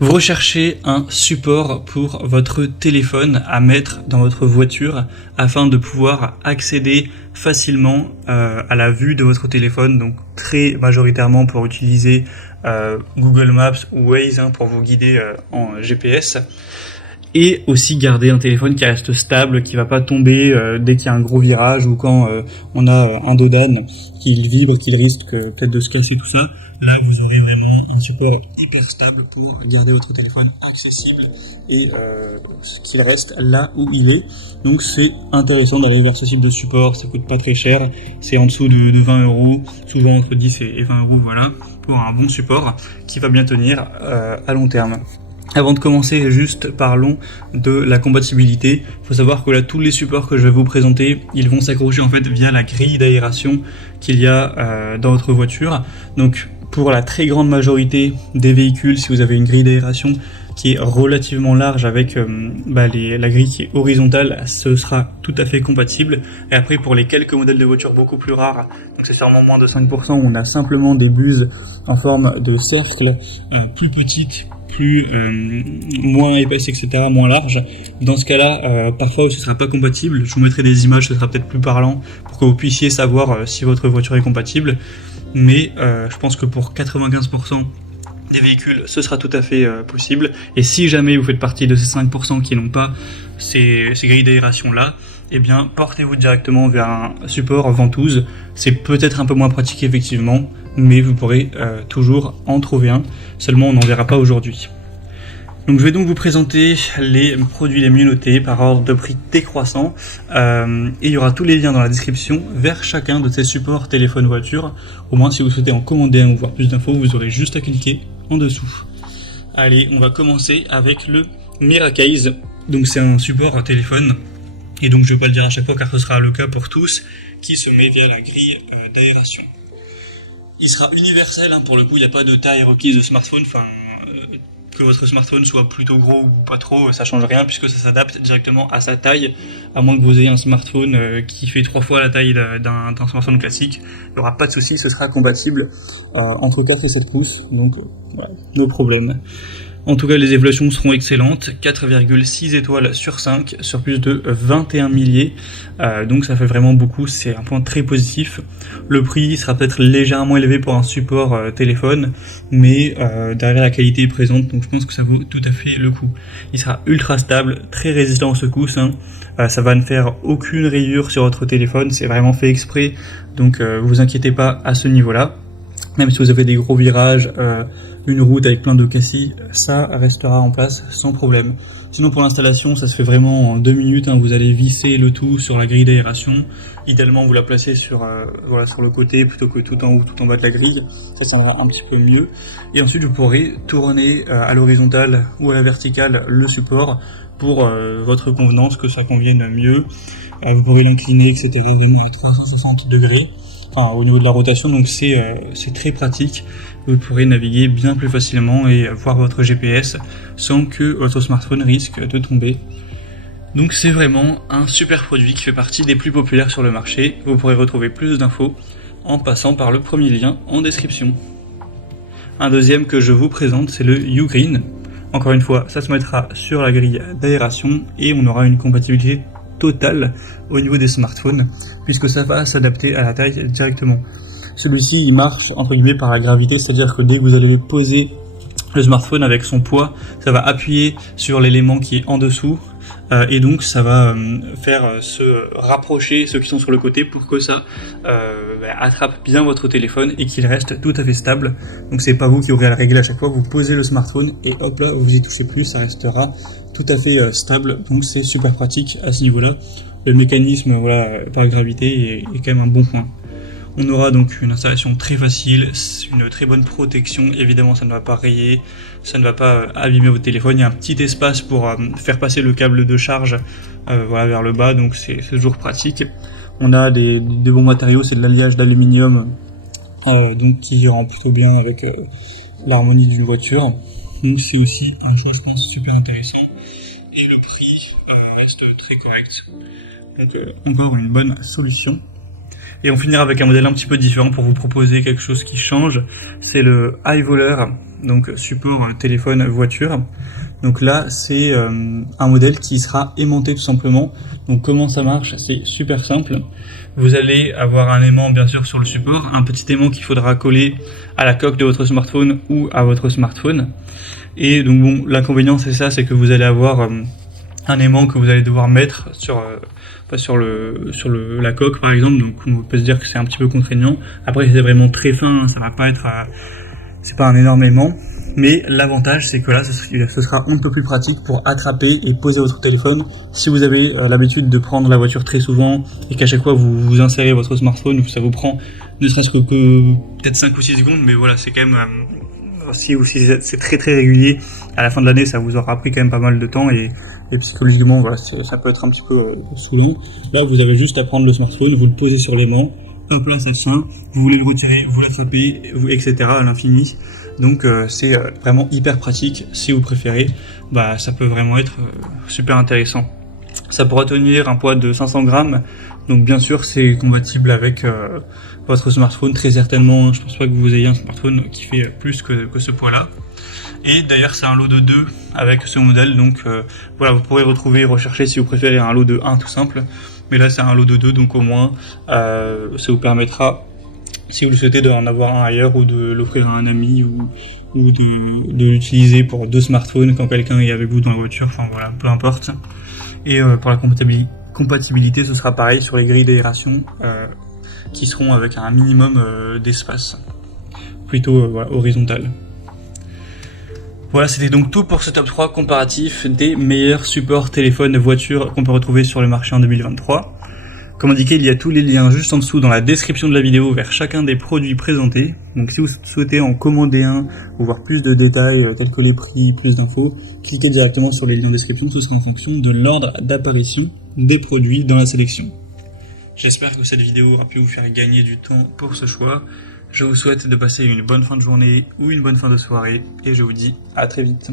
Vous recherchez un support pour votre téléphone à mettre dans votre voiture afin de pouvoir accéder facilement à la vue de votre téléphone, donc très majoritairement pour utiliser Google Maps ou Waze pour vous guider en GPS, et aussi garder un téléphone qui reste stable, qui va pas tomber dès qu'il y a un gros virage ou quand on a un dos d'âne qui vibre, qui risque peut-être de se casser, tout ça. Là, vous aurez vraiment un support hyper stable pour garder votre téléphone accessible et qu'il reste là où il est. Donc c'est intéressant d'aller vers ce type de support, ça coûte pas très cher, c'est en dessous de 20 euros, souvent entre 10 et 20 euros, voilà, pour un bon support qui va bien tenir à long terme. Avant de commencer, juste parlons de la compatibilité. Il faut savoir que là, tous les supports que je vais vous présenter, ils vont s'accrocher en fait via la grille d'aération qu'il y a dans votre voiture. Donc, pour la très grande majorité des véhicules, si vous avez une grille d'aération qui est relativement large avec la grille qui est horizontale, ce sera tout à fait compatible. Et après, pour les quelques modèles de voitures beaucoup plus rares, donc c'est sûrement moins de 5%, on a simplement des buses en forme de cercle, plus petites, moins épaisse, etc., moins large. Dans ce cas-là, parfois ce sera pas compatible. Je vous mettrai des images, ce sera peut-être plus parlant pour que vous puissiez savoir si votre voiture est compatible. Mais je pense que pour 95% des véhicules, ce sera tout à fait possible. Et si jamais vous faites partie de ces 5% qui n'ont pas ces grilles d'aération-là, eh bien, portez-vous directement vers un support ventouse. C'est peut-être un peu moins pratique, effectivement, mais vous pourrez toujours en trouver un. Seulement, on n'en verra pas aujourd'hui. Donc, je vais donc vous présenter les produits les mieux notés par ordre de prix décroissant. Et il y aura tous les liens dans la description vers chacun de ces supports téléphone-voiture. Au moins, si vous souhaitez en commander un ou voir plus d'infos, vous aurez juste à cliquer en dessous. Allez, on va commencer avec le Miracase. Donc, c'est un support à téléphone. Et donc, je ne vais pas le dire à chaque fois car ce sera le cas pour tous, qui se met via la grille d'aération. Il sera universel, pour le coup, il n'y a pas de taille requise de smartphone, que votre smartphone soit plutôt gros ou pas trop, ça change rien puisque ça s'adapte directement à sa taille, à moins que vous ayez un smartphone qui fait 3 fois la taille d'un smartphone classique, il n'y aura pas de souci, ce sera compatible entre 4 et 7 pouces, donc no problème. En tout cas, les évaluations seront excellentes, 4,6 étoiles sur 5, sur plus de 21 milliers, donc ça fait vraiment beaucoup, c'est un point très positif. Le prix sera peut-être légèrement élevé pour un support téléphone, mais derrière la qualité est présente, donc je pense que ça vaut tout à fait le coup. Il sera ultra stable, très résistant aux secousses, ça va ne faire aucune rayure sur votre téléphone, c'est vraiment fait exprès, donc vous inquiétez pas à ce niveau-là. Même si vous avez des gros virages, une route avec plein de cassis, ça restera en place sans problème. Sinon pour l'installation, ça se fait vraiment en 2 minutes, vous allez visser le tout sur la grille d'aération. Idéalement, vous la placez sur le côté plutôt que tout en haut, tout en bas de la grille. Ça tiendra un petit peu mieux. Et ensuite, vous pourrez tourner à l'horizontale ou à la verticale le support pour votre convenance, que ça convienne mieux. Vous pourrez l'incliner, etc. à 360 degrés. Au niveau de la rotation, donc c'est très pratique. Vous pourrez naviguer bien plus facilement et voir votre GPS sans que votre smartphone risque de tomber. Donc c'est vraiment un super produit qui fait partie des plus populaires sur le marché. Vous pourrez retrouver plus d'infos en passant par le premier lien en description. Un deuxième que je vous présente, c'est le Ugreen. Encore une fois, ça se mettra sur la grille d'aération et on aura une compatibilité totale au niveau des smartphones puisque ça va s'adapter à la taille directement. Celui-ci il marche entre guillemets par la gravité, c'est-à-dire que dès que vous allez poser le smartphone avec son poids, ça va appuyer sur l'élément qui est en dessous et donc ça va faire se rapprocher ceux qui sont sur le côté pour que ça attrape bien votre téléphone et qu'il reste tout à fait stable. Donc c'est pas vous qui aurez à le régler à chaque fois, vous posez le smartphone et hop là vous y touchez plus, ça restera tout à fait stable, donc c'est super pratique à ce niveau-là. Le mécanisme par gravité est quand même un bon point. On aura donc une installation très facile, une très bonne protection, évidemment ça ne va pas rayer, ça ne va pas abîmer votre téléphone, il y a un petit espace pour faire passer le câble de charge vers le bas, donc c'est toujours pratique. On a des bons matériaux, c'est de l'alliage d'aluminium, donc qui rend plutôt bien avec l'harmonie d'une voiture. Donc c'est aussi pour un choix je pense super intéressant, et le prix reste très correct, donc encore une bonne solution. Et on finira avec un modèle un petit peu différent pour vous proposer quelque chose qui change. C'est le iVoler, donc support téléphone voiture. Donc là, c'est un modèle qui sera aimanté tout simplement. Donc comment ça marche? C'est super simple. Vous allez avoir un aimant bien sûr sur le support, un petit aimant qu'il faudra coller à la coque de votre smartphone ou à votre smartphone. Et donc bon, l'inconvénient c'est ça, c'est que vous allez avoir un aimant que vous allez devoir mettre sur la coque par exemple, donc on peut se dire que c'est un petit peu contraignant. Après c'est vraiment très fin, ça va pas être c'est pas un énorme aimant, mais l'avantage c'est que là ce sera un peu plus pratique pour attraper et poser votre téléphone. Si vous avez l'habitude de prendre la voiture très souvent et qu'à chaque fois vous insérez votre smartphone, ça vous prend ne serait-ce que peut-être 5 ou 6 secondes, mais voilà, c'est quand même si c'est très très régulier, à la fin de l'année ça vous aura pris quand même pas mal de temps et psychologiquement voilà, ça peut être un petit peu saoulant. Là vous avez juste à prendre le smartphone, vous le posez sur l'aimant, hop là ça tient, vous voulez le retirer, vous l'attrapez, etc. à l'infini. Donc c'est vraiment hyper pratique. Si vous préférez, bah ça peut vraiment être super intéressant. Ça pourra tenir un poids de 500 grammes, donc bien sûr c'est compatible avec votre smartphone très certainement. Je pense pas que vous ayez un smartphone qui fait plus que ce poids-là. Et d'ailleurs c'est un lot de 2 avec ce modèle, donc voilà, vous pourrez rechercher si vous préférez un lot de 1 tout simple, mais là c'est un lot de 2, donc au moins ça vous permettra, si vous le souhaitez, d'en avoir un ailleurs ou de l'offrir à un ami ou de l'utiliser pour 2 smartphones quand quelqu'un est avec vous dans la voiture, enfin voilà, peu importe. Et pour la compatibilité, ce sera pareil sur les grilles d'aération qui seront avec un minimum d'espace, plutôt voilà, horizontal. Voilà, c'était donc tout pour ce top 3 comparatif des meilleurs supports téléphone voiture qu'on peut retrouver sur le marché en 2023. Comme indiqué, il y a tous les liens juste en dessous dans la description de la vidéo vers chacun des produits présentés. Donc si vous souhaitez en commander un ou voir plus de détails tels que les prix, plus d'infos, cliquez directement sur les liens en description, ce sera en fonction de l'ordre d'apparition des produits dans la sélection. J'espère que cette vidéo aura pu vous faire gagner du temps pour ce choix. Je vous souhaite de passer une bonne fin de journée ou une bonne fin de soirée et je vous dis à très vite.